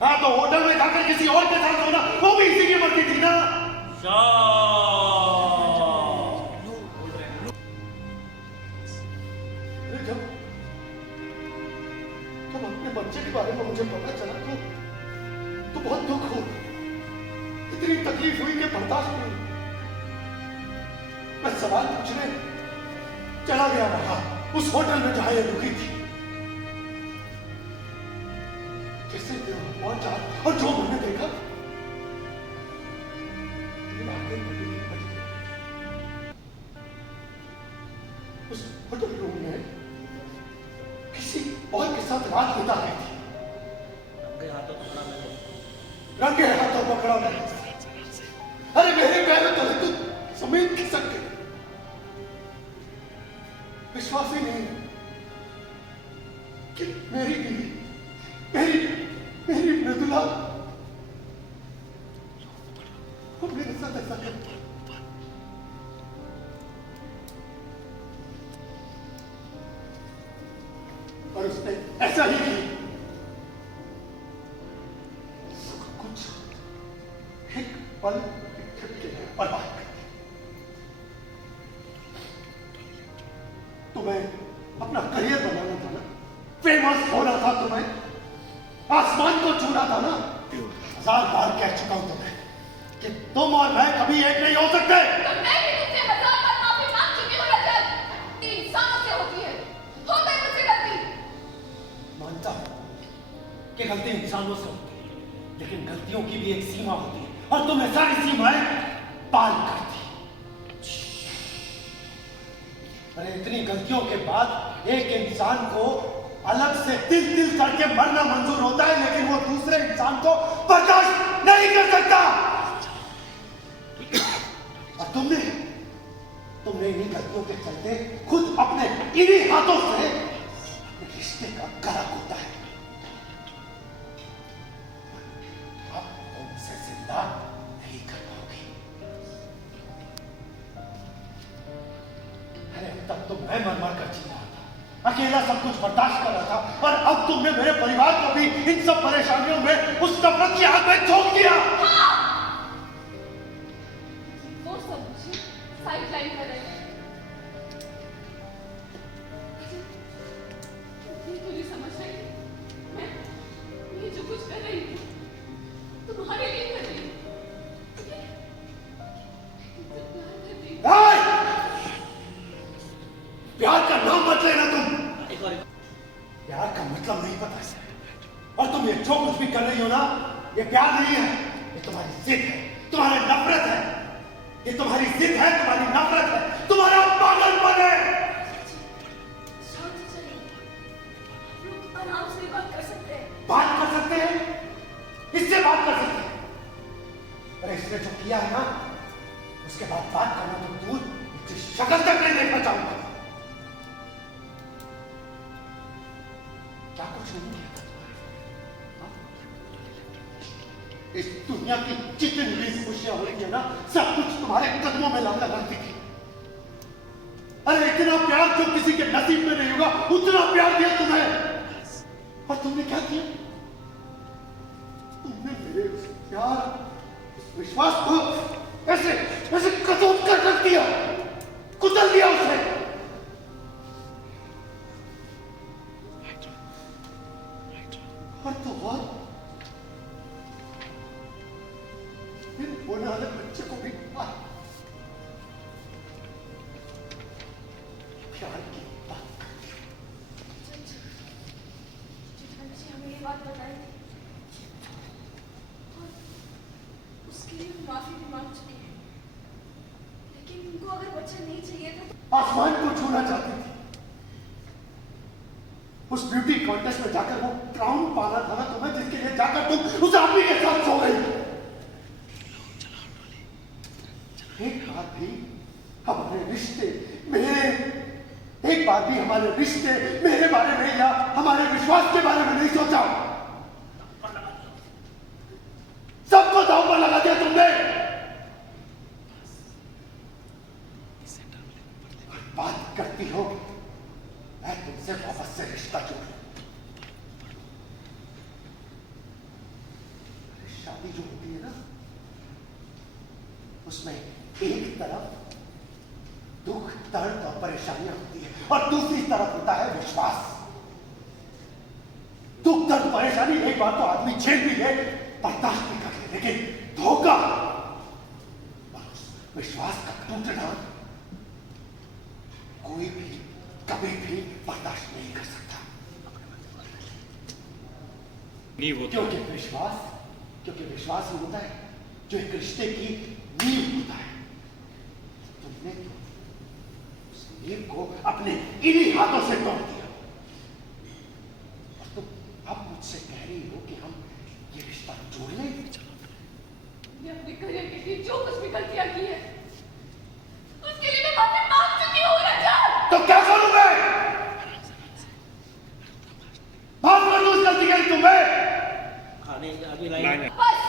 हाँ तो होटल में जाकर किसी और के साथ होना वो भी इसी की मर्जी थी ना। जब अपने बच्चे के बारे में मुझे पता चला तो बहुत दुख हुआ, इतनी तकलीफ हुई कि बर्दाश्त नहीं। मैं सवाल पूछने चला गया वहां उस होटल में जहां ये रुकी थी। जैसे पहुंचा और जो मैंने देखा उस होटल रूम में किसी और के साथ रात बिता रही थी। रंगे हाथों पकड़ा नहीं। अरे मेरे पैरों तले तो जमीन खिसक गई। विश्वास ही नहीं कि मेरी बीवी मेरी मृदुला वो मेरे साथ ऐसा कर और उसने ऐसा ही किया। कुछ एक पल के लिए बर्बाद कर दिया। तुम्हें अपना करियर बनाना था ना, फेमस होना था तुम्हें, आसमान को छूना था ना। 1000 बार कह चुका हूं तुम्हें कि तुम और मैं कभी एक नहीं हो सकते। तो मैं भी तुमसे 1000 बार माफी मांग चुकी हूं रजत। ये इंसानों से होती है, होता है मुझसे गलती। मानता हूं कि गलती इंसानों से होती है, लेकिन गलतियों की भी एक सीमा होती है और तुमने सारी सीमाएं पार कर दी। अरे इतनी गलतियों के बाद एक इंसान को अलग से तिल करके मरना मंजूर होता है, लेकिन वो दूसरे इंसान को बर्दाश्त नहीं कर सकता। और तुमने इन्हीं गलतियों के चलते खुद अपने इन्हीं हाथों से रिश्ते का गला होता है। अब तुमसे जिंदा नहीं कर पाओगे। अरे तब तो मैं मर कर जी रहा था, अकेला सब कुछ बर्दाश्त कर रहा था, और अब तुमने मेरे परिवार को भी इन सब परेशानियों में उस नफरत की आग में झोंक दिया। वो सब मुझे साइडलाइन कर रहे हैं। तुम ये समझ रही हो? मैं ये जो कुछ कर रही हूँ तुम्हारे लिए कर रही हूँ। प्यार का नाम मत लेना तुम। प्यार का मतलब नहीं पता है, और तुम ये जो कुछ भी कर रही हो ना, ये प्यार नहीं है, ये तुम्हारी जिद है, तुम्हारी नफरत है। ये तुम्हारी जिद है, तुम्हारी नफरत है, तुम्हारा पागलपन है। शांति चलिए, लोग आराम से बात कर सकते हैं। बात कर सकते हैं, इससे बात कर सकते हैं। अरे इसने जो किया है ना, उसके बाद बात करना तो दूर, इसकी शक्ल तक नहीं देखना चाहूंगा। क्या कुछ नहीं किया था तुम्हारे? इस दुनिया की जितनी भी खुशियां हो रही है ना, सब कुछ तुम्हारे कदमों में लगा करती थी। अरे इतना प्यार जो किसी के नसीब में नहीं होगा, उतना प्यार दिया तुम्हें। और तुमने क्या किया? तुमने मेरे उस प्यार, उस विश्वास को ऐसे कतूत कर रख दिया, कुचल दिया उसे। और तो और इन होने वाले बच्चे को भी प्यार की बात। हमें ये बात बताई थी और उसके लिए माफी भी मांग चुकी है, लेकिन उनको अगर बच्चा नहीं चाहिए था तो आसमान को छूना चाहती थी। उस ब्यूटी कॉन्टेस्ट में जाकर वो क्राउन पाना था ना तुम्हें, जिसके लिए जाकर तुम उस आदमी के साथ सो गई। एक बार भी हमारे रिश्ते मेरे बारे में या हमारे विश्वास के बारे में नहीं सोचा। सबको दांव पर लगा दिया तुमने। बात करती हो, मैं तुमसे वापस से रिश्ता जोड़ लूं। शादी जो होती है ना, उसमें एक तरफ दुख, दर्द और परेशानियां होती है और दूसरी तरफ होता है विश्वास। दुख, दर्द, परेशानी एक बार तो आदमी झेल भी ले, बर्दाश्त भी कर ले, लेकिन धोखा और विश्वास का टूटना कोई भी कभी भी बर्दाश्त नहीं कर सकता। नहीं वो क्योंकि विश्वास ही होता है जो एक रिश्ते की नींव होता है। तुमने तो उस नींव को अपने इन्हीं हाथों से तोड़ दिया और तुम अब मुझसे कह रही हो कि हम ये रिश्ता जोड़ लें। ये अपने करियर के लिए जो कुछ भी गलतियां की है, उसके लिए मैं माफी मांग चुकी हूँ रजत। तो क्या करूं मैं? माफ कर दूं इस गलती के लिए तुम्हें? खाने अभी लाइन बस